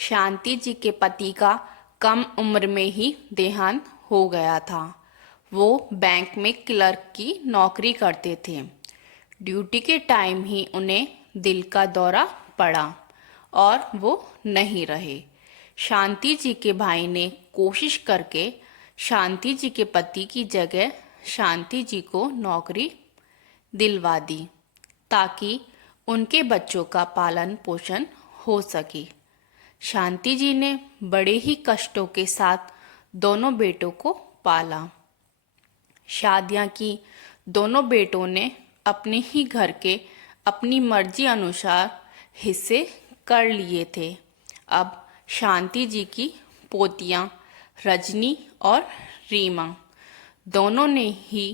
शांति जी के पति का कम उम्र में ही देहांत हो गया था। वो बैंक में क्लर्क की नौकरी करते थे। ड्यूटी के टाइम ही उन्हें दिल का दौरा पड़ा और वो नहीं रहे। शांति जी के भाई ने कोशिश करके शांति जी के पति की जगह शांति जी को नौकरी दिलवा दी ताकि उनके बच्चों का पालन पोषण हो सके। शांति जी ने बड़े ही कष्टों के साथ दोनों बेटों को पाला। शादियां की। दोनों बेटों ने अपने ही घर के अपनी मर्जी अनुसार हिस्से कर लिए थे। अब शांति जी की पोतियां रजनी और रीमा दोनों ने ही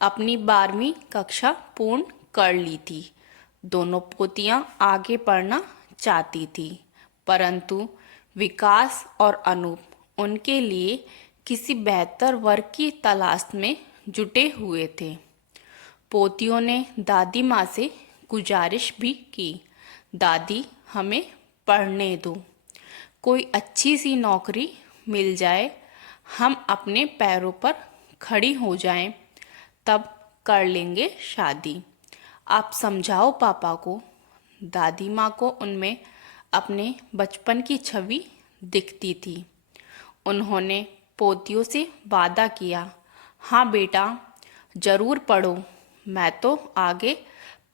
अपनी 12वीं कक्षा पूर्ण कर ली थी। दोनों पोतियां आगे पढ़ना चाहती थी, परंतु विकास और अनूप उनके लिए किसी बेहतर वर्ग की तलाश में जुटे हुए थे। पोतियों ने दादी माँ से गुजारिश भी की, दादी हमें पढ़ने दो, कोई अच्छी सी नौकरी मिल जाए, हम अपने पैरों पर खड़ी हो जाएं, तब कर लेंगे शादी। आप समझाओ पापा को। दादी माँ को उनमें अपने बचपन की छवि दिखती थी। उन्होंने पोतियों से वादा किया, हाँ बेटा जरूर पढ़ो, मैं तो आगे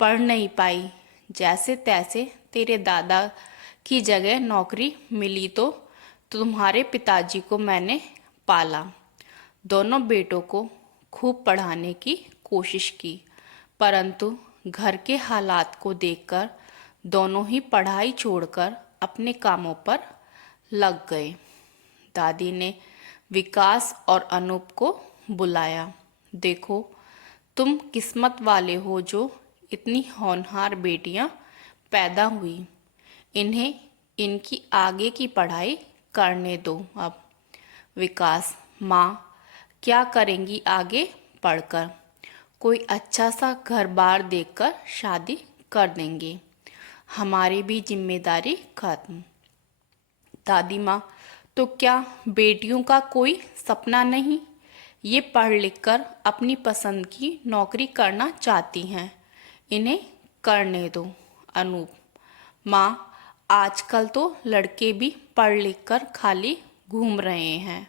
पढ़ नहीं पाई, जैसे तैसे तेरे दादा की जगह नौकरी मिली तो तुम्हारे पिताजी को मैंने पाला। दोनों बेटों को खूब पढ़ाने की कोशिश की, परंतु घर के हालात को देखकर दोनों ही पढ़ाई छोड़कर अपने कामों पर लग गए। दादी ने विकास और अनूप को बुलाया। देखो, तुम किस्मत वाले हो जो इतनी होनहार बेटियां पैदा हुई। इन्हें इनकी आगे की पढ़ाई करने दो। अब विकास, माँ क्या करेंगी आगे पढ़कर? कोई अच्छा सा घर बार देखकर शादी कर देंगे, हमारी भी जिम्मेदारी खत्म। दादी माँ, तो क्या बेटियों का कोई सपना नहीं? ये पढ़ लिख कर अपनी पसंद की नौकरी करना चाहती हैं, इन्हें करने दो। अनूप, माँ आजकल तो लड़के भी पढ़ लिख कर खाली घूम रहे हैं,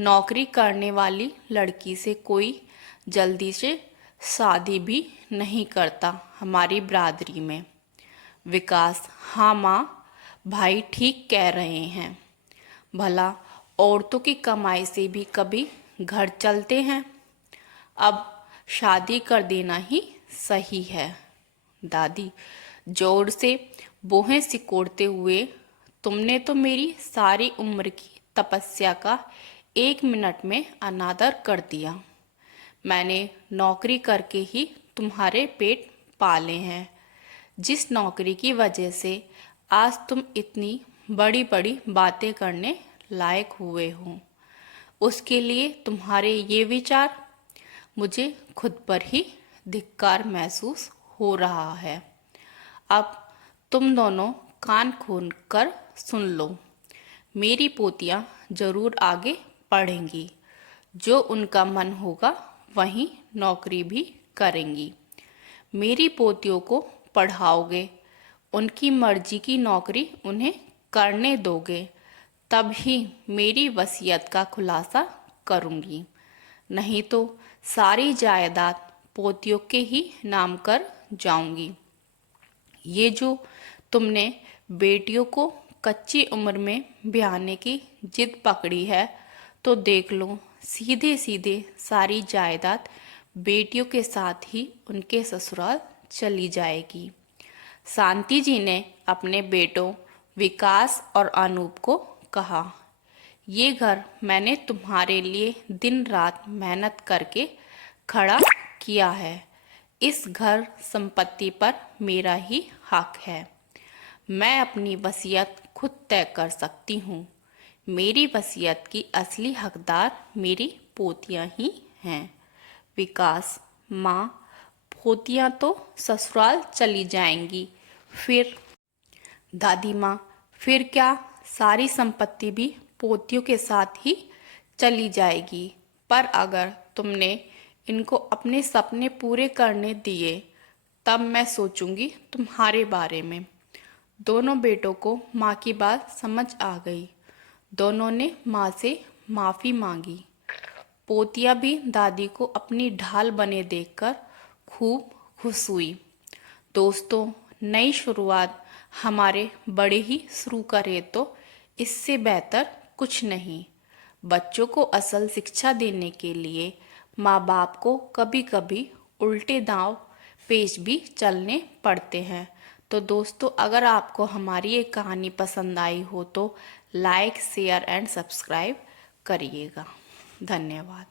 नौकरी करने वाली लड़की से कोई जल्दी से शादी भी नहीं करता हमारी बिरादरी में। विकास, हाँ माँ, भाई ठीक कह रहे हैं, भला औरतों की कमाई से भी कभी घर चलते हैं, अब शादी कर देना ही सही है। दादी जोर से बोहें सिकोड़ते हुए, तुमने तो मेरी सारी उम्र की तपस्या का 1 मिनट में अनादर कर दिया। मैंने नौकरी करके ही तुम्हारे पेट पाले हैं, जिस नौकरी की वजह से आज तुम इतनी बड़ी बड़ी बातें करने लायक हुए हो, उसके लिए तुम्हारे ये विचार, मुझे खुद पर ही धिक्कार महसूस हो रहा है। अब तुम दोनों कान खोल कर सुन लो, मेरी पोतियां जरूर आगे पढ़ेंगी, जो उनका मन होगा वहीं नौकरी भी करेंगी। मेरी पोतियों को पढ़ाओगे, उनकी मर्जी की नौकरी उन्हें करने दोगे, तब ही मेरी वसीयत का खुलासा करूंगी, नहीं तो सारी जायदाद पोतियों के ही नाम कर जाऊंगी। ये जो तुमने बेटियों को कच्ची उम्र में ब्याहने की जिद पकड़ी है, तो देख लो सीधे सीधे सारी जायदाद बेटियों के साथ ही उनके ससुराल चली जाएगी। शांति जी ने अपने बेटों विकास और अनूप को कहा, ये घर मैंने तुम्हारे लिए दिन रात मेहनत करके खड़ा किया है, इस घर संपत्ति पर मेरा ही हक है, मैं अपनी वसीयत खुद तय कर सकती हूँ, मेरी वसीयत की असली हकदार मेरी पोतियाँ ही हैं। विकास, माँ पोतियाँ तो ससुराल चली जाएंगी, फिर? दादी माँ, फिर क्या, सारी संपत्ति भी पोतियों के साथ ही चली जाएगी, पर अगर तुमने इनको अपने सपने पूरे करने दिए तब मैं सोचूंगी तुम्हारे बारे में। दोनों बेटों को माँ की बात समझ आ गई। दोनों ने माँ से माफ़ी मांगी। पोतिया भी दादी को अपनी ढाल बने देखकर खूब खुश हुई। दोस्तों, नई शुरुआत हमारे बड़े ही शुरू करें तो इससे बेहतर कुछ नहीं। बच्चों को असल शिक्षा देने के लिए माँ बाप को कभी कभी उल्टे दांव पेच भी चलने पड़ते हैं। तो दोस्तों, अगर आपको हमारी ये कहानी पसंद आई हो तो लाइक, शेयर एंड सब्सक्राइब करिएगा। धन्यवाद।